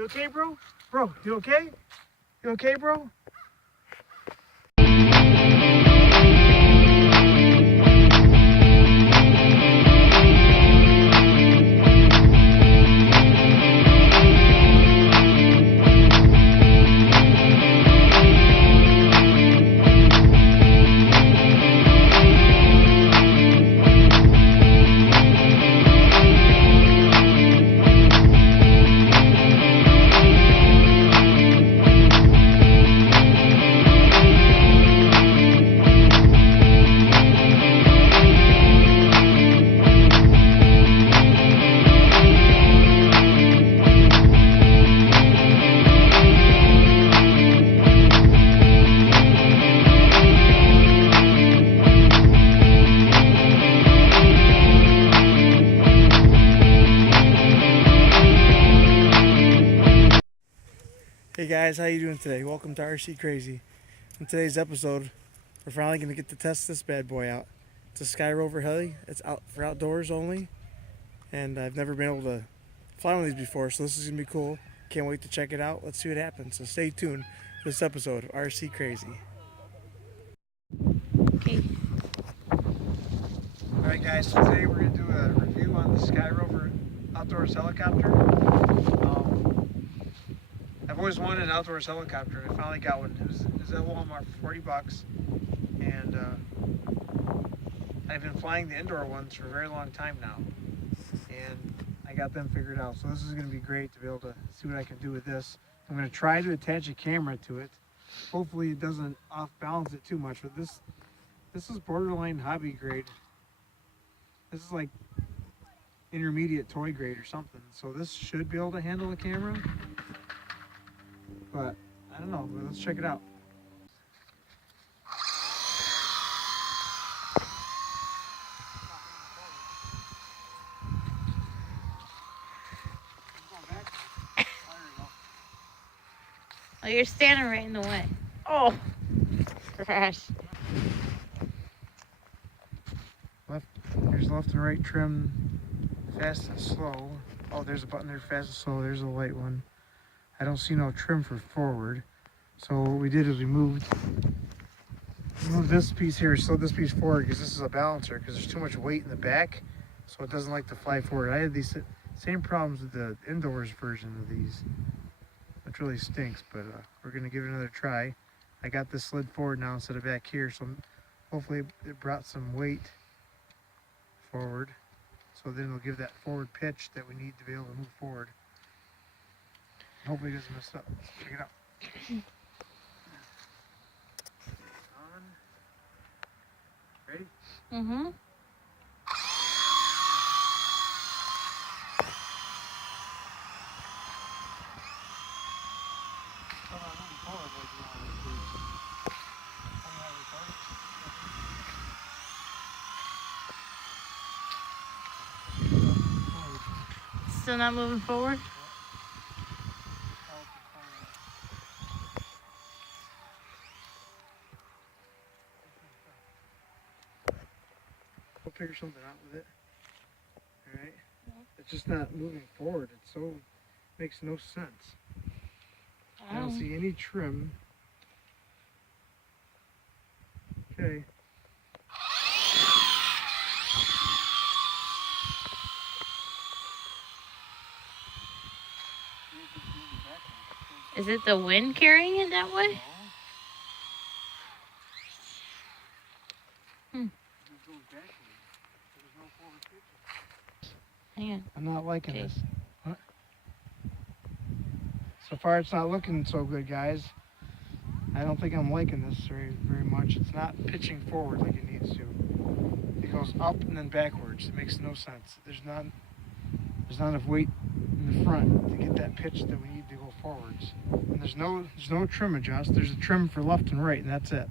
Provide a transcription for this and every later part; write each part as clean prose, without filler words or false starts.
You okay, bro? Bro, you okay? You okay, bro? Hey guys, how you doing today? Welcome to RC CRAY Z. In today's episode, we're finally going to get to test this bad boy out. It's a Sky Rover heli. It's out for outdoors only, and I've never been able to fly one of these before, so this is going to be cool. Can't wait to check it out. Let's see what happens. So stay tuned for this episode of RC CRAY Z. Okay. Alright guys, so today we're going to do a review on the Sky Rover outdoors helicopter. I've always wanted an outdoors helicopter, and I finally got one. It was at Walmart for 40 bucks, and I've been flying the indoor ones for a very long time now, and I got them figured out. So this is going to be great to be able to see what I can do with this. I'm going to try to attach a camera to it. Hopefully it doesn't off balance it too much, but this is borderline hobby grade. This is like intermediate toy grade or something. So this should be able to handle a camera. But I don't know, but let's check it out. Oh, you're standing right in the way. Oh, crash. Here's left and right trim, fast and slow. Oh, there's a button there, fast and slow. There's a light one. I don't see no trim for forward. So what we did is we moved this piece here, slid this piece forward because this is a balancer because there's too much weight in the back, so it doesn't like to fly forward. I had these same problems with the indoors version of these, which really stinks, but we're gonna give it another try. I got this slid forward now instead of back here, so hopefully it brought some weight forward. So then it'll give that forward pitch that we need to be able to move forward. Hopefully it doesn't mess up. Let's check it out. On. Ready? Mm-hmm. Still not moving forward? We'll figure something out with it. Alright? It's just not moving forward. It so makes no sense. I don't see any trim. Okay. Is it the wind carrying it that way? Hang on. I'm not liking Okay. this. What? So far it's not looking so good, guys. I don't think I'm liking this very much. It's not pitching forward like it needs to. It goes up and then backwards. It makes no sense. There's not enough weight in the front to get that pitch that we need to go forwards. And there's no trim adjust. There's a trim for left and right, and that's it.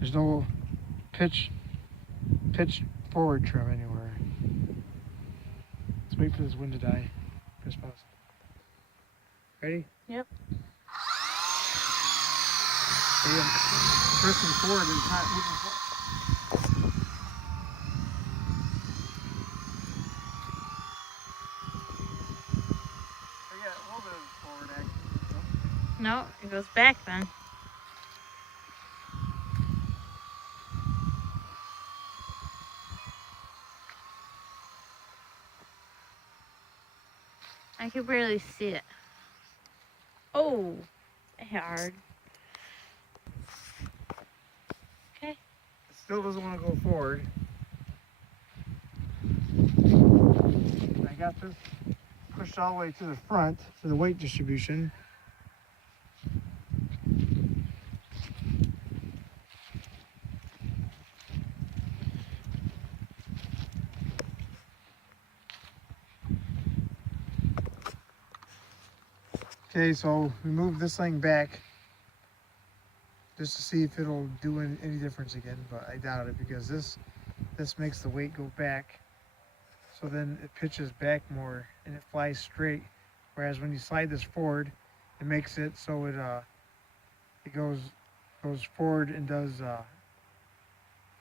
There's no pitch forward trim anywhere. Let's wait for this wind to die. Press pause. Ready? Yep. Pressing forward and it's not moving forward. No, it goes back then. I can barely see it. Oh, hard. Okay. It still doesn't want to go forward. I got this pushed all the way to the front for the weight distribution. Okay, so we moved this thing back just to see if it'll do any difference again, but I doubt it because this makes the weight go back. So then it pitches back more and it flies straight. Whereas when you slide this forward, it makes it so it goes forward and does I'm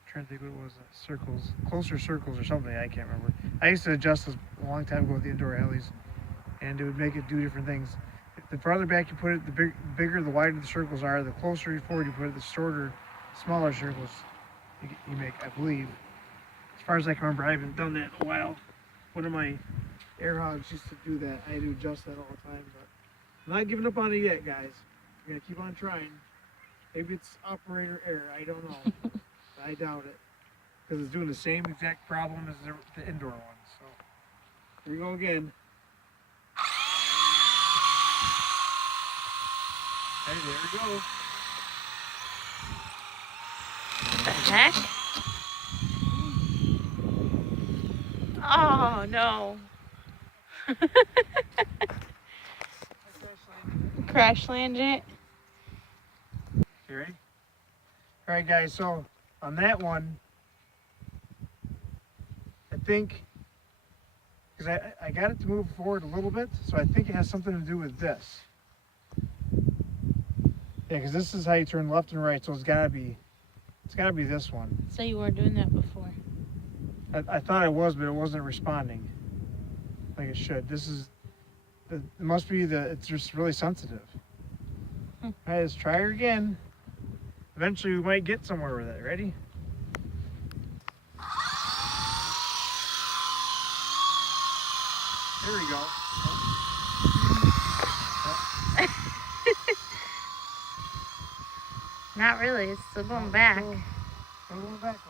trying to think what it was, closer circles or something, I can't remember. I used to adjust this a long time ago with the indoor helis, and it would make it do different things. The farther back you put it, the bigger, the wider the circles are. The closer forward you put it, the shorter, smaller circles you make, I believe. As far as I can remember, I haven't done that in a while. One of my air hogs used to do that. I had to adjust that all the time, but I'm not giving up on it yet, guys. I'm gonna keep on trying. Maybe it's operator error, I don't know. But I doubt it, because it's doing the same exact problem as the indoor one. So here we go again. Hey, there we go. What the heck? Oh, no. Crash landed it. You ready? All right, guys, so on that one, I think, because I got it to move forward a little bit, so I think it has something to do with this. Yeah, because this is how you turn left and right, so it's gotta be this one. So you weren't doing that before. I thought it was, but it wasn't responding like it should. It must be it's just really sensitive. All right, let's try her again. Eventually we might get somewhere with it. Ready? There we go. Not really, it's still going back. Still going backward.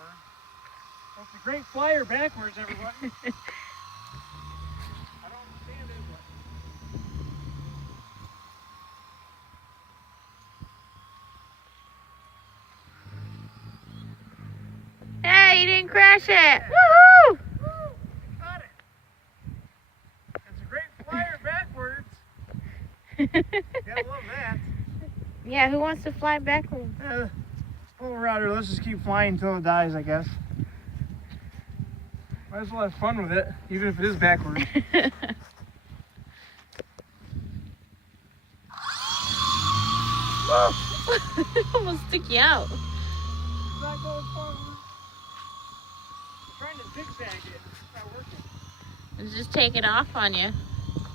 Well, it's a great flyer backwards, everyone. I don't understand it, but... Hey, you didn't crash it! Woohoo! Got it. It's a great flyer backwards. Gotta love that. Yeah, who wants to fly backwards? Pull around here. Let's just keep flying until it dies, I guess. Might as well have fun with it, even if it is backwards. Almost took you out. It's not going forward. I'm trying to zigzag it. It's not working. It's just taking off on you.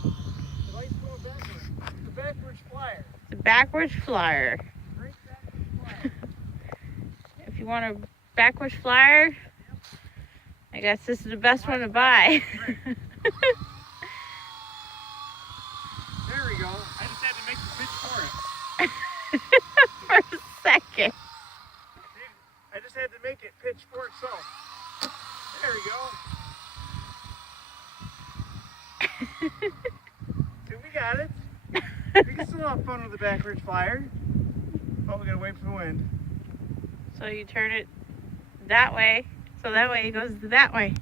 The light's going backwards. It's a backwards flyer. The backwards flyer. Great backwards flyer. If you want a backwards flyer, I guess this is the best one to buy. There we go. I just had to make the pitch for it. For a second. I just had to make it pitch for itself. There we go. See, we got it. We can still have fun with the backwards flyer. Oh, we gotta wait for the wind. So you turn it that way, so that way it goes that way.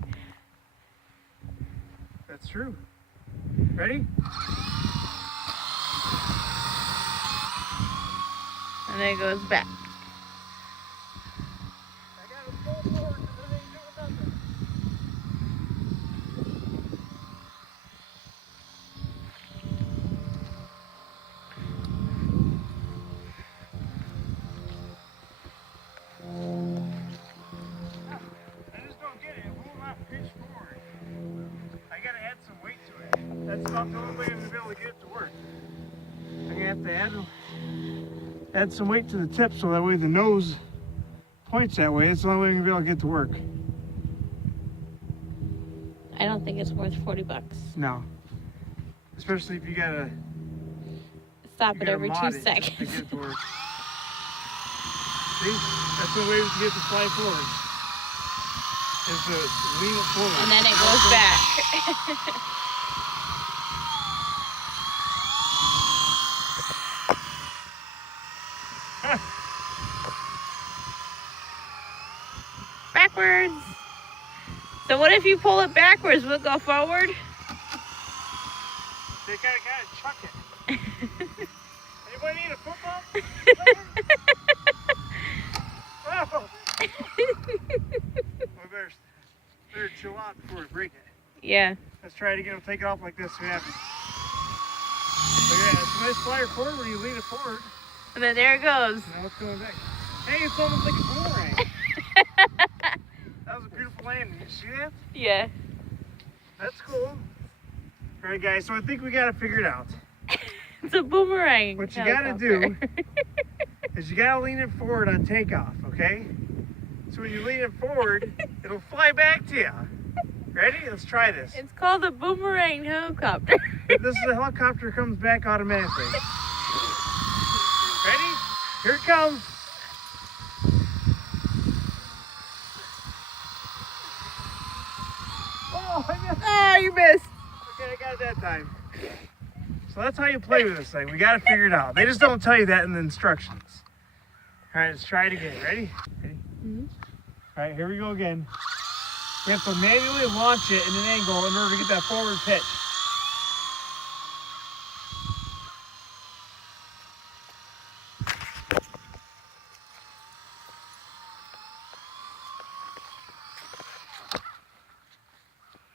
That's true. Ready? And then it goes back. I gotta pull forward because it ain't doing nothing. I just don't get it. It will not pitch forward. I gotta add some weight to it. That's about the only way I'm gonna be able to get it to work. I'm gonna have to add some weight to the tip so that way the nose points that way. It's the only way I'm gonna be able to get to work. I don't think it's worth $40. No. Especially if you gotta Stop it every 2 to seconds. get it to work. See? That's the way to get the fly forward. Is to lean it forward. And then it goes back. Backwards. So what if you pull it backwards? Will it go forward? They gotta chuck it. Anybody need a football? Oh. We better chill out before we break it. Yeah. Let's try to get them take it off like this. See what happens. So yeah, it's a nice flyer forward when you lean it forward. And then there it goes. Now it's going back. Hey, it's almost like a boomerang. That was a beautiful landing. You see that? Yeah. That's cool. All right, guys. So I think we got to figure it out. It's a boomerang. What you got to do is you got to lean it forward on takeoff, okay? So when you lean it forward, it'll fly back to you. Ready? Let's try this. It's called a boomerang helicopter. This is a helicopter comes back automatically. Ready? Here it comes. Oh, I missed. Oh, you missed. Okay, I got it that time. So that's how you play with this thing. We got to figure it out. They just don't tell you that in the instructions. All right, let's try it again. Ready? Ready? Mm-hmm. All right, here we go again. You have to manually launch it in an angle in order to get that forward pitch.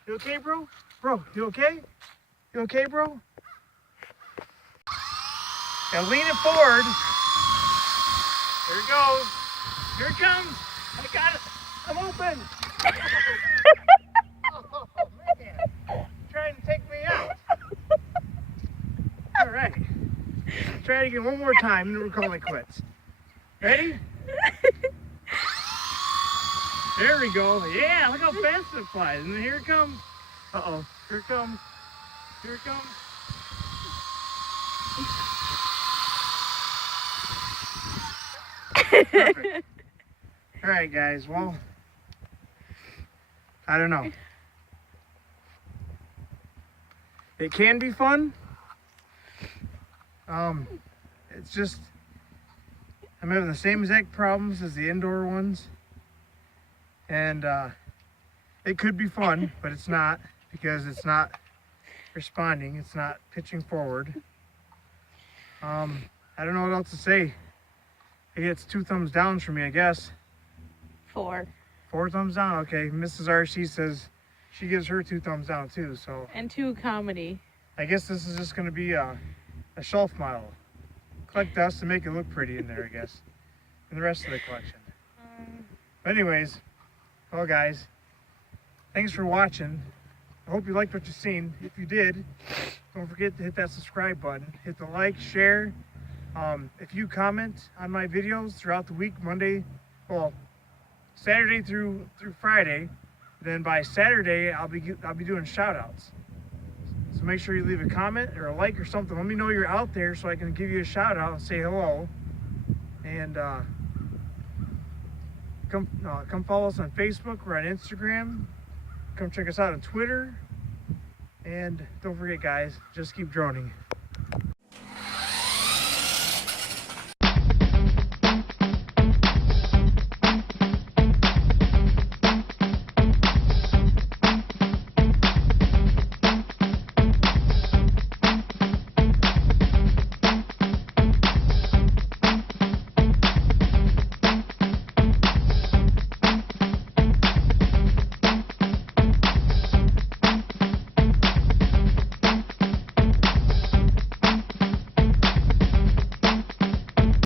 You okay, bro? Bro, you okay? You okay, bro? Now lean it forward. Here it goes. Here it comes. I got it. I'm open. Oh, man. Trying to take me out. All right. Try it again one more time and then we're calling it quits. Ready? There we go. Yeah, look how fast it flies. And then here it comes. Uh-oh. Here it comes. Here it comes. Perfect. All right, guys. Well, I don't know. It can be fun. It's just I'm having the same exact problems as the indoor ones, and it could be fun, but it's not because it's not responding. It's not pitching forward. I don't know what else to say. It gets 2 thumbs down from me, I guess. 4. 4 thumbs down. Okay, Mrs. RC says she gives her 2 thumbs down too. So And 2 comedy. I guess this is just going to be a shelf model. Collect dust to make it look pretty in there, I guess. And the rest of the collection. But anyways, well guys, thanks for watching. I hope you liked what you've seen. If you did, don't forget to hit that subscribe button. Hit the like, share. If you comment on my videos throughout the week, Saturday through Friday, then by Saturday I'll be doing shout outs. So make sure you leave a comment or a like or something. Let me know you're out there so I can give you a shout out and say hello. And come follow us on Facebook. We're on Instagram. Come check us out on Twitter. And don't forget, guys, just keep droning.